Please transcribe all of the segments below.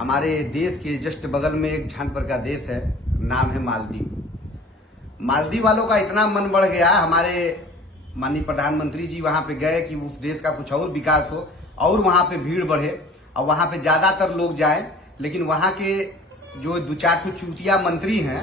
हमारे देश के जस्ट बगल में एक झांझ का देश है, नाम है मालदीव। मालदीव वालों का इतना मन बढ़ गया, हमारे माननीय प्रधानमंत्री जी वहां पे गए कि उस देश का कुछ और विकास हो और वहां पे भीड़ बढ़े और वहां पे ज्यादातर लोग जाएं। लेकिन वहां के जो दो चार ठो चूतिया मंत्री हैं,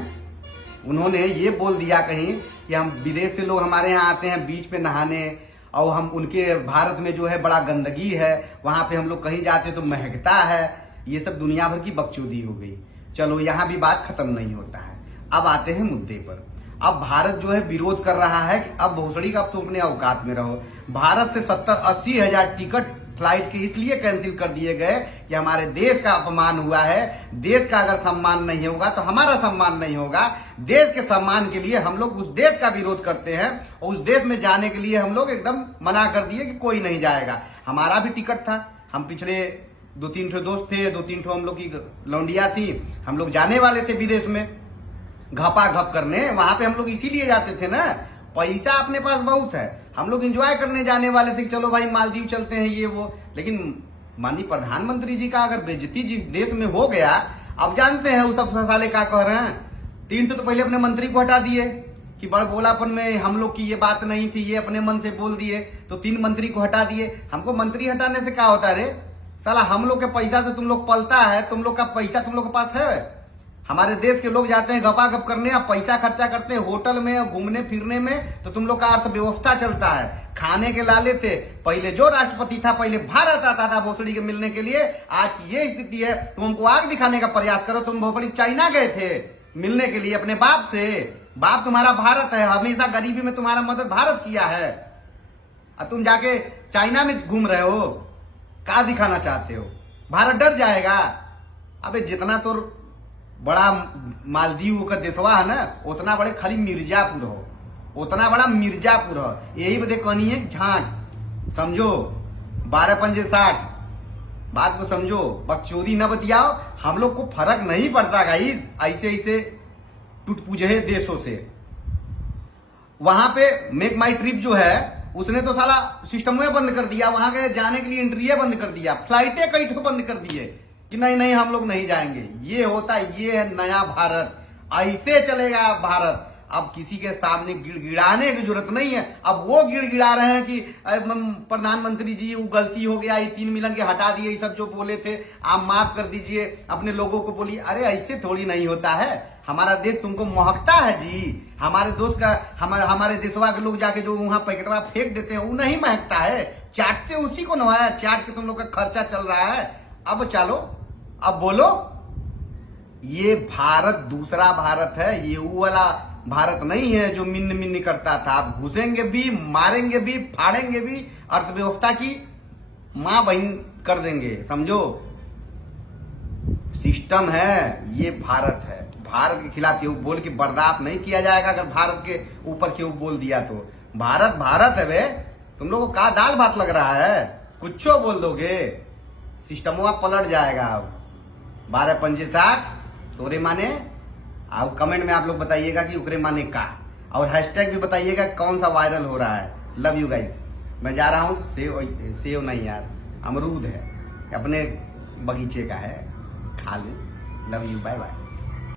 उन्होंने ये बोल दिया कहीं कि हम विदेश से लोग हमारे यहाँ आते हैं बीच पे नहाने, और हम उनके भारत में जो है बड़ा गंदगी है, वहां पे हम लोग कहीं जाते तो महकता है। ये सब दुनिया भर की बकचोदी हो गई। चलो यहाँ भी बात खत्म नहीं होता है। अब आते हैं मुद्दे पर। अब भारत जो है विरोध कर रहा है कि अब भोसड़ी का तुम अपने औकात में रहो। भारत से 70-80 हजार टिकट फ्लाइट के इसलिए कैंसिल कर दिए गए कि हमारे देश का अपमान हुआ है। देश का अगर सम्मान नहीं होगा तो हमारा सम्मान नहीं होगा। देश के सम्मान के लिए हम लोग उस देश का विरोध करते हैं और उस देश में जाने के लिए हम लोग एकदम मना कर दिए कि कोई नहीं जाएगा। हमारा भी टिकट था, हम पिछले 2-3 ठो दोस्त थे, 2-3 ठो हम लोग की लौंडिया थी, हम लोग जाने वाले थे विदेश में घपा घप करने। वहां पे हम लोग इसीलिए जाते थे ना, पैसा अपने पास बहुत है, हम लोग एंजॉय करने जाने वाले थे कि चलो भाई मालदीव चलते हैं ये वो। लेकिन माननीय प्रधानमंत्री जी का अगर बेइज्जती जिस देश में हो गया, अब जानते हैं वो सब साले क्या कह रहे हैं। 3 तो पहले अपने मंत्री को हटा दिए कि बड़ बोलापन में हम लोग की ये बात नहीं थी, ये अपने मन से बोल दिए, तो 3 मंत्री को हटा दिए। हमको मंत्री हटाने से क्या होता है रे साला, हम लोग के पैसा से तुम लोग पलता है, तुम लोग का पैसा तुम लोग के पास है। हमारे देश के लोग जाते हैं गपा गप करने, अब पैसा खर्चा करते हैं होटल में घूमने फिरने में, तो तुम लोग का अर्थव्यवस्था चलता है। खाने के लाले थे, पहले जो राष्ट्रपति था पहले भारत आता था भोसड़ी के मिलने के लिए, आज की ये स्थिति है। तुम हमको आग दिखाने का प्रयास करो, तुम भोसड़ी चाइना गए थे मिलने के लिए अपने बाप से। बाप तुम्हारा भारत है, हमेशा गरीबी में तुम्हारा मदद भारत किया है, और तुम जाके चाइना में घूम रहे हो, क्या दिखाना चाहते हो? भारत डर जाएगा? अबे जितना तो बड़ा मालदीव का देशवा है ना, उतना बड़े खाली मिर्जापुर हो, उतना बड़ा मिर्जापुर हो। यही बदे कहनी है झांझ, समझो 12 पंजे 60 बात को समझो, बकचोदी न बतियाओ। हम लोग को फर्क नहीं पड़ता गाइस ऐसे ऐसे टूटपुजे देशों से। वहां पे मेक माई ट्रिप जो है उसने तो साला सिस्टम में बंद कर दिया, वहां के जाने के लिए एंट्री बंद कर दिया, फ्लाइटें कई ठो बंद कर दिए कि नहीं नहीं हम लोग नहीं जाएंगे। ये होता है, ये है नया भारत, ऐसे चलेगा भारत। अब किसी के सामने गिड़गिड़ाने की जरूरत नहीं है। अब वो गिड़गिड़ा रहे हैं कि प्रधानमंत्री जी वो गलती हो गया, ये 3 मिलियन के हटा दिए, ये सब जो बोले थे आप माफ कर दीजिए, अपने लोगों को बोलिए। अरे ऐसे थोड़ी नहीं होता है। हमारा देश तुमको महकता है जी। हमारे दोस्त का हमारे देशवा के लोग जाके जो वहां पैकेटवा फेंक देते हैं वो नहीं महकता है, चाटते उसी को ना है, चाट के तुम लोग का खर्चा चल रहा है। अब चलो, अब बोलो, ये भारत दूसरा भारत है, ये वो वाला भारत नहीं है जो मिन्न मिन्न करता था। आप घुसेंगे भी, मारेंगे भी, फाड़ेंगे भी, अर्थव्यवस्था की मां बहन कर देंगे, समझो। सिस्टम है, ये भारत है। भारत के खिलाफ केहू बोल के बर्दाश्त नहीं किया जाएगा। अगर भारत के ऊपर केहू बोल दिया तो भारत भारत है बे। तुम लोगों को का दाल भात लग रहा है? कुछ बोल दोगे सिस्टमवा पलट जाएगा। अब 12 पंजे 60 तोरे माने, और कमेंट में आप लोग बताइएगा कि उकरे माने का, और हैशटैग भी बताइएगा कौन सा वायरल हो रहा है। Love you guys. मैं जा रहा हूँ, सेव नहीं यार, अमरूद है, अपने बगीचे का है, खा लूं। Love you, bye bye.